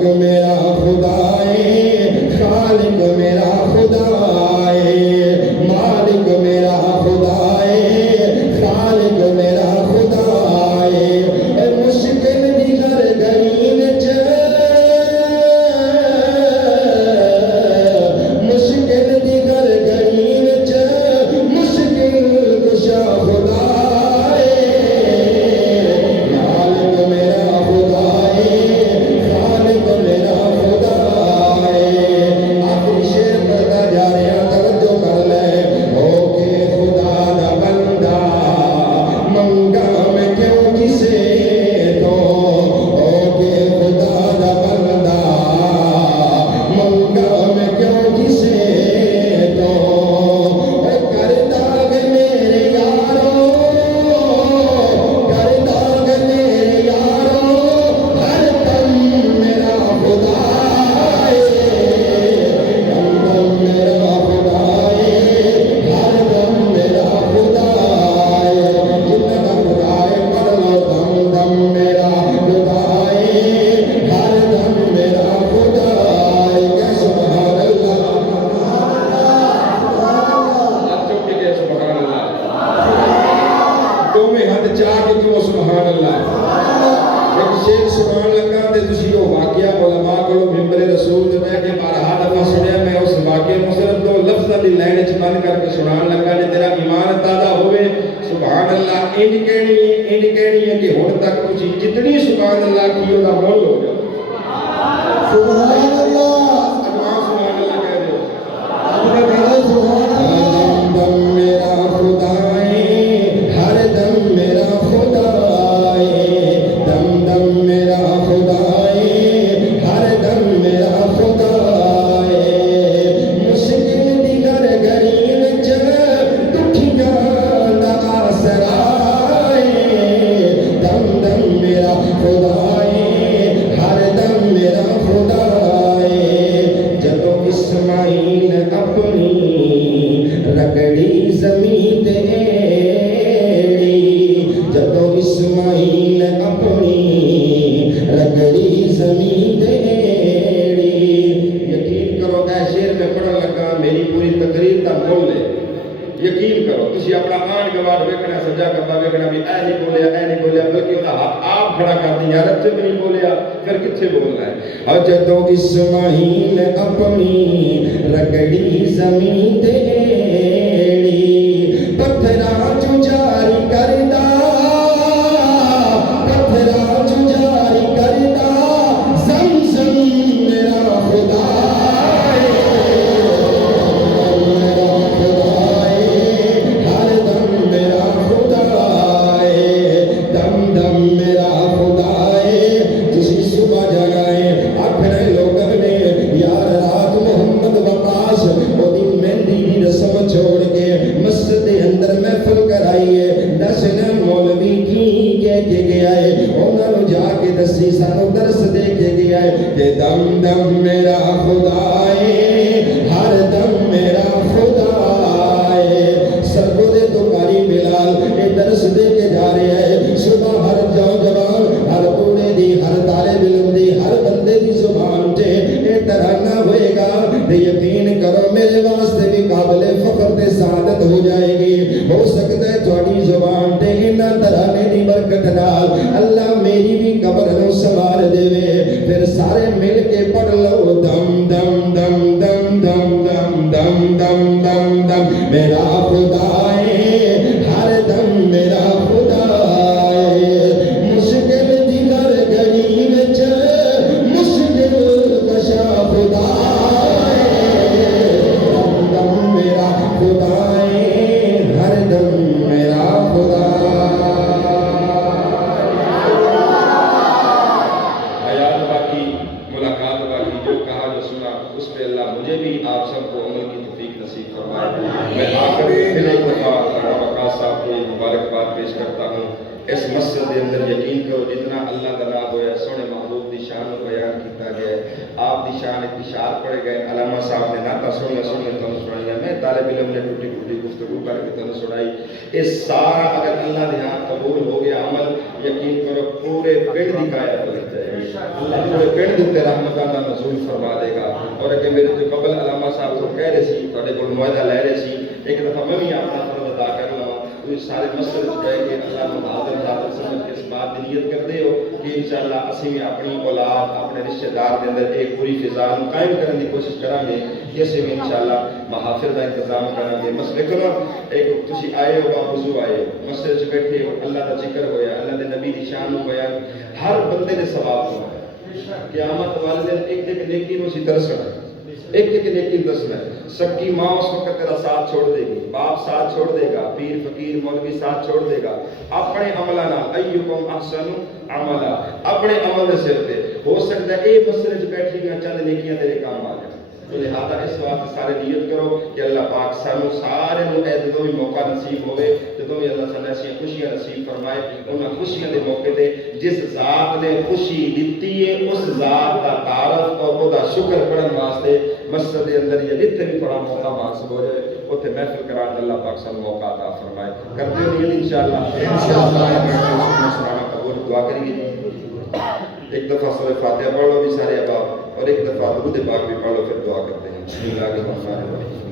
खालिक मेरा खुदा है, खालिक मेरा खुदा है, मालिक मेरा खुदा है, खालिक मेरा खुदा है। मुश्किल दी हर घड़ी विच, मुश्किल दी हर घड़ी विच मुश्किल कुशा खुदा है, मालिक मेरा खुदा है, खालिक मेरा खुदा है। आखिरी शेर पढ़ता जा रहा, तवज्जो कर ले। होके खुदा दा बंदा मंगा मैं क्यों किसे तो, होके खुदा दा बंदा मंगा मैं क्यों किसे तो। करदा गे मेरे यारो, करदा गे मेरे यारो, हर दम मेरा खुदा है, दम दम मेरा खुदा है, हर दम मेरा खुदा है। जितना खुदा है पढ़ लो, दम दम मेरा खुदा है, हर दम मेरा खुदा है। क्या सुभान अल्लाह, चुप के सुभान अल्लाह, दोवें हाथ चाह के क्यों सुभान अल्लाह। एक शेर सुनान लगा ते तुसी वो वाकया उलमा कोलों मिंबर रसूल ते बैठ के बारहा दफा सुनिया। मैं उस वाकये को सिर्फ दो लफ्ज़ां दी लाइन च बंद करके सुनान लगा। जे तेरा ईमान ताज़ा होवे सुभान अल्लाह इंज कहनी है कि हुण तक तुसी जितनी सुभान अल्लाह की ओदा मुल हो जाए। सुभान अल्लाह, सुभान अल्लाह कह दो। आपने कहा सुभान अल्लाह। दम मेरा खुदा है, हर दम मेरा खुदा है, दम दम मेरा खुदा है, हर दम मेरा खुदा है। मुश्किल दी हर घड़ी विच दुखियां दा आसरा है, दम दम मेरा खुदा है, हर दम मेरा खुदा है। जदों इस्माइल अपनी रगड़ी ज़मीन ते एड़ी, जदों इस्माइल अपनी रगड़ी ज़मीन ते एड़ी। यकीन करो ऐ शेर में पढ़न लगा मेरी पूरी तकरीर दा मुल है। यकीन करो तुसी अपना आन गवार वेखना, सज्जा खब्बा वेखना भी ऐ नहीं बोलिया बल्कि ओदा हाथ आप खड़ा कर दी। यार अच्छे भी नहीं बोलिया फिर किथे बोलना है। और जदों इस्माइल अपनी रगड़ी ज़मीन ते एड़ी, पत्थरां चों जारी करदा, पत्थरां चों जारी करदा, ज़मज़म मेरा खुदा है, मेरा खुदा है, हर दम मेरा खुदा है, दम दम मेरा खुदा है। तुसी सुबह जगाए आखने लोगों ने यार रात मोहम्मद वकास ओदी मेहंदी दी रस्म छोड़ के मस्जिद दे अंदर महफिल कराइए। दसना मौलवी की कह के गया है, उन्होंने जाके दसी सानू दर्श दे के गया है कि दम दम मेरा खुदा है, हर दम मेरा खुदा है। सरगोदे तो कारी बिलाल ये दर्श दे के जा रहे हैं। सुबह हर जवान, हर बूढ़े दी, हर तालिब इल्म दी, हर बंदे दी जुबान ते ये तराना होएगा। ते यकीन करो मेरे वास्ते भी काबिल फख्र ते सादत हो जाएगी। हो सकता है थोड़ी जुबान ते इन्हां तराने दी बरकत नाल अल्लाह मेरी भी कब्र नूं संवार देवे। फिर सारे मिल के पढ़ लो दम दम दम दम दम दम दम दम दम दम मेरा खुदा है, हर दम मेरा खुदा है। मुश्किल दी हर घड़ी विच मुश्किल कशा खुदा है, दम दम मेरा खुदा है, हर दम मेरा खुदा। हयात बाकी, मुलाकात बाकी, जो कहा जो सुना उस पे अल्लाह मुझे भी आप सबको अमल की तौफीक नसीब फरमाए। मैं आखिर में फिर एक दफ़ा वकास साहब को मुबारकबाद पेश करता हूँ। इस मस्जिद के अंदर यकीन करो जितना अल्लाह का नाम होया सोने महबूब की शान को बयान किया गया है। आप की शान एक इशार पड़े गए। अलामा साहब ने नाता सोने सोने तुम सुनाई, मैं तालिब इल्म ने टूटी टूटी गुफ्तगू करके तुम सुनाई। ये सारा अगर अल्लाह ने यहाँ कबूल हो गया अमल, यकीन करो पूरे पिंड की काया बदल जाएगी। پورے پنڈ دے تے رحمتاں دا نزول فرما دے گا. اور کہ میرے جو قبل علامہ صاحب کو کہہ رہے سی تواڈے کول معاہدہ لے رہے سی ایک دفعہ میں بھی اپنا فرض ادا کر لواں. تسی سارے مسجد وچ بیٹھ کے اللہ کو حاضر سمجھ کے اس بات دی نیت کرتے ہو کہ انشاءاللہ اسی بھی اپنی اولاد اپنے رشتہ دار دے اندر ایک پوری فضا قائم کرنے کی کوشش کریں گے. جیسے بھی انشاءاللہ محافل کا انتظام کریں گے. بس دیکھو نا ایک تسی آئے ہو وضو آئے ہو مسجد وچ بیٹھے ہو اللہ کا ذکر ہویا اللہ دے نبی دی شان نو بیان ہر بندے نے ثواب ہونا ہے. قیامت والے دن ایک ایک نیکی نو سی ترسنا ایک ایک نیکی دسنا ہے. سکی ماں اس وقت تیرا ساتھ چھوڑ دے گی باپ ساتھ چھوڑ دے گا پیر فقیر مولوی ساتھ چھوڑ دے گا. اپنے عملہ نال ایکم احسن عملا اپنے عمل دے سر تے ہو سکتا ہے اے مسجد وچ بیٹھی گیا چند نیکیاں تیرے کام آ جائیں. تو لہذا اس واسطے سارے نیت کرو کہ اللہ پاک سانو سارے نو اے جدوں بھی موقع نصیب ہوئے جدوں بھی اللہ سانو ایسی خوشیاں نصیب فرمائے انہاں خوشیاں دے موقع تے جس ذات نے خوشی دتی ہے اس ذات دا تعارف اور او دا شکر کرن واسطے مسجد دے اندر یا جتھے بھی تھوڑا موقع مناسب ہو جائے اوتھے محفل کران اللہ پاک سانو موقع عطا فرمائے. کرتے ہو نیت انشاءاللہ قبول دعا کریے. ایک دفعہ سورہ فاتحہ پڑھ لو بھی سارے احباب اور ایک دفعہ درود پاک بھی پڑھ لو پھر دعا کرتے ہیں. بسم اللہ الرحمن الرحیم.